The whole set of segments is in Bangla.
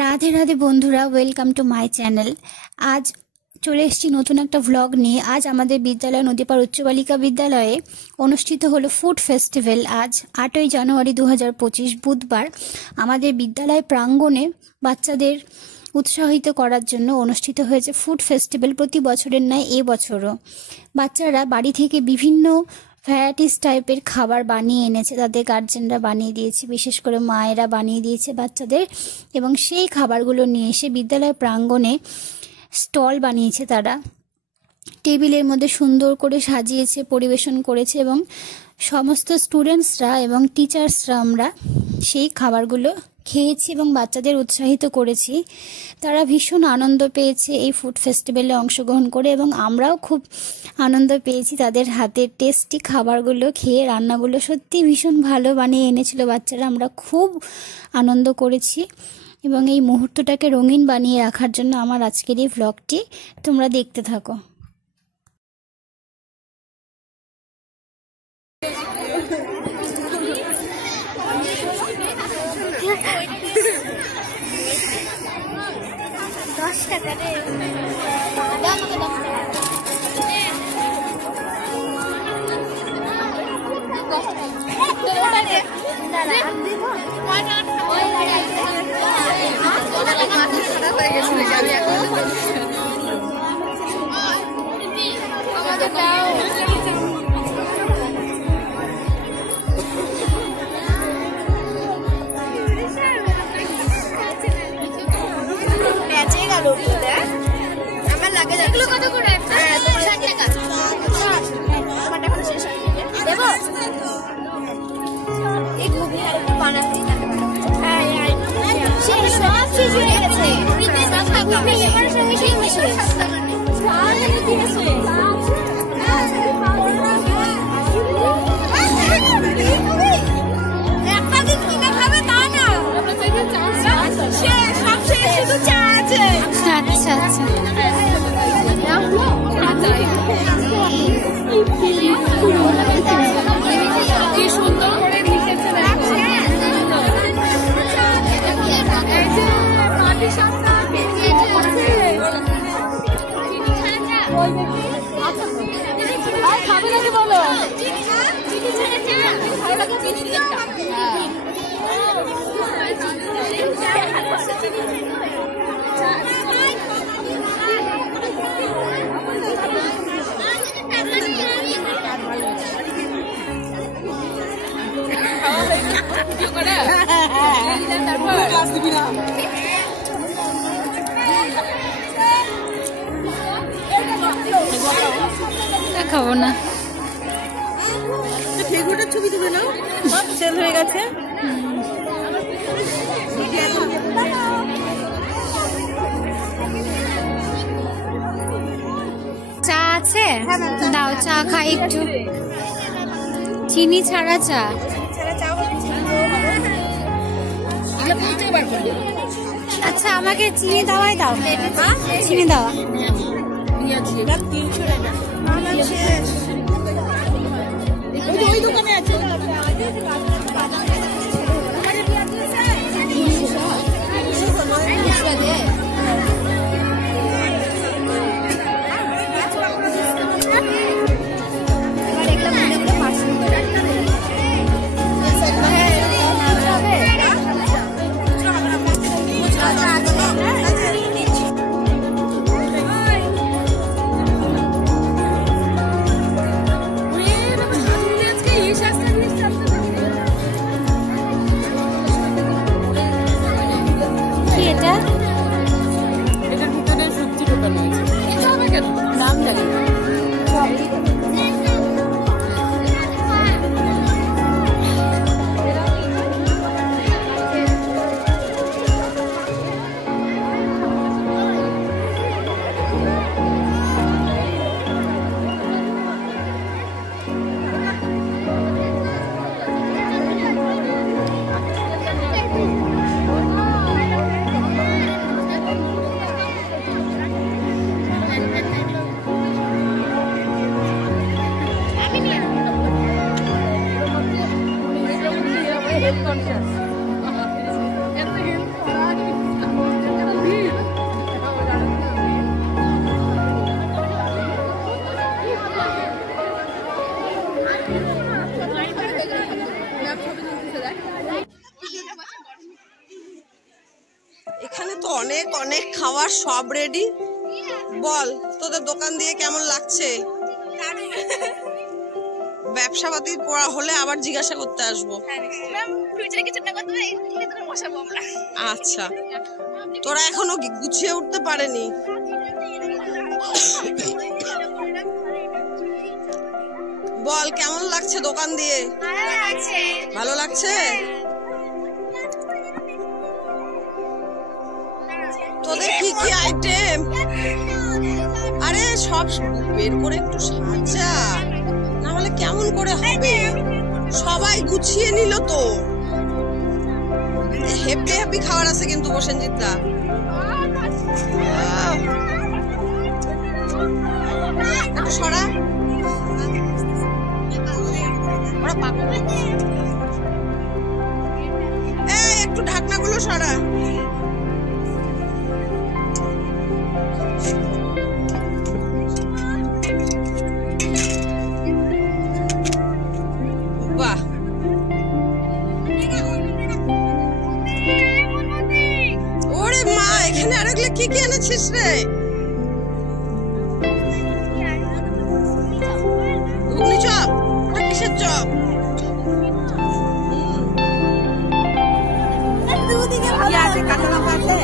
রাধে রাধে বন্ধুরা, ওয়েলকাম টু মাই চ্যানেল। আজ চলে এসেছি নতুন একটা ভ্লগ নিয়ে। আজ আমাদের বিদ্যালয় নদীপাড় উচ্চ বালিকা বিদ্যালয়ে অনুষ্ঠিত হলো ফুড ফেস্টিভ্যাল। আজ 8ই জানুয়ারি 2025 বুধবার আমাদের বিদ্যালয় প্রাঙ্গণে বাচ্চাদের উৎসাহিত করার জন্য অনুষ্ঠিত হয়েছে ফুড ফেস্টিভ্যাল। প্রতি বছরের ন্যায় এবছরও বাচ্চারা বাড়ি থেকে বিভিন্ন ভ্যারাইটিস টাইপের খাবার বানিয়ে এনেছে, তাদের গার্জেনরা বানিয়ে দিয়েছে, বিশেষ করে মায়েরা বানিয়ে দিয়েছে বাচ্চাদের, এবং সেই খাবারগুলো নিয়ে এসে বিদ্যালয় প্রাঙ্গণে স্টল বানিয়েছে। তারা টেবিলের মধ্যে সুন্দর করে সাজিয়েছে, পরিবেশন করেছে, এবং সমস্ত স্টুডেন্টসরা এবং টিচার্সরা আমরা সেই খাবারগুলো খেয়েছি এবং বাচ্চাদের উৎসাহিত করেছি। তারা ভীষণ আনন্দ পেয়েছে এই ফুড ফেস্টিভ্যালে অংশগ্রহণ করে, এবং আমরাও খুব আনন্দ পেয়েছি তাদের হাতের টেস্টি খাবারগুলো খেয়ে। রান্নাগুলো সত্যি ভীষণ ভালো বানিয়ে এনেছিল বাচ্চারা, আমরা খুব আনন্দ করেছি। এবং এই মুহূর্তটাকে রঙিন বানিয়ে রাখার জন্য আমার আজকের এই ভ্লগটি তোমরা দেখতে থাকো। খাবো না, ছবি তুলে নাও, সেল হয়ে গেছে। চা আছে? দাও, চা খাই একটু, চিনি ছাড়া চা। আচ্ছা, আমাকে চিনি দেওয়াই দাও, চিনি দেওয়া। ওই দোকানে আছে। এখানে তো অনেক অনেক খাবার সব রেডি। বল তোদের দোকান দিয়ে কেমন লাগছে? ব্যবসাপাতি পড়া হলে আবার জিজ্ঞাসা করতে আসবো। আচ্ছা, তোরা এখনো গুছিয়ে উঠতে পারেনি? বল কেমন লাগছে দোকান দিয়ে? ভালো লাগছে। তোদের কি কি আইটেম? আরে সব বের করে একটু সাজা, না হলে কেমন করে হবে? সবাই গুছিয়ে নিল তো। হেপি হেপি খাবার আছে কিন্তু প্রসেনজিৎ দা। একটু সরা, একটু ঢাকনাগুলো সরা। বাহ, ওরে মা, এখানে আরেকগুলো কি কি এনেছিস রে? ঘুগনি চপ? কিসের চপ? কাঁচা লঙ্কা আছে?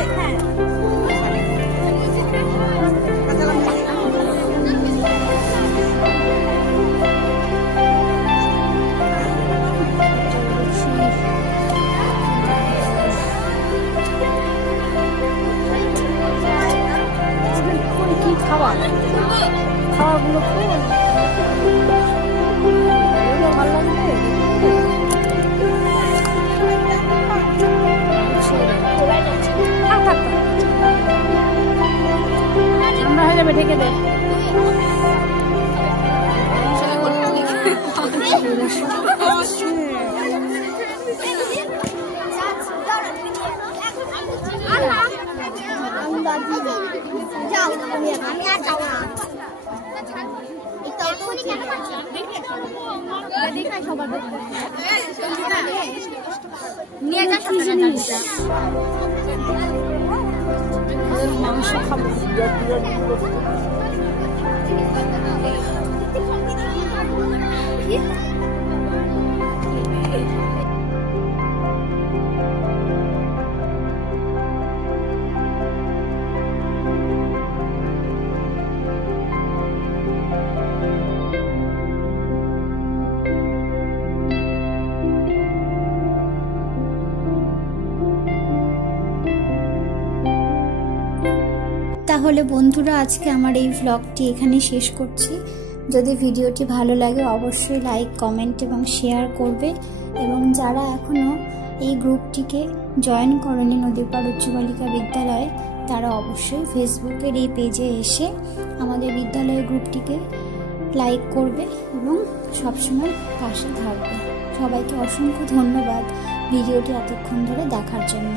কি খাওয়া খাওয়াগুলো খুব ভালো লাগবে। আমরা হয়ে যাবে, ঢেকে দে। মাংস খাবো। তাহলে বন্ধুরা, আজকে আমার এই ভ্লগটি এখানে শেষ করছি। যদি ভিডিওটি ভালো লাগে অবশ্যই লাইক, কমেন্ট এবং শেয়ার করবে। এবং যারা এখনও এই গ্রুপটিকে জয়েন করেনি নদীপাড় উচ্চ বালিকা বিদ্যালয়, তারা অবশ্যই ফেসবুকের এই পেজে এসে আমাদের বিদ্যালয়ের গ্রুপটিকে লাইক করবে এবং সবসময় পাশে থাকবে। সবাইকে অসংখ্য ধন্যবাদ ভিডিওটি এতক্ষণ ধরে দেখার জন্য।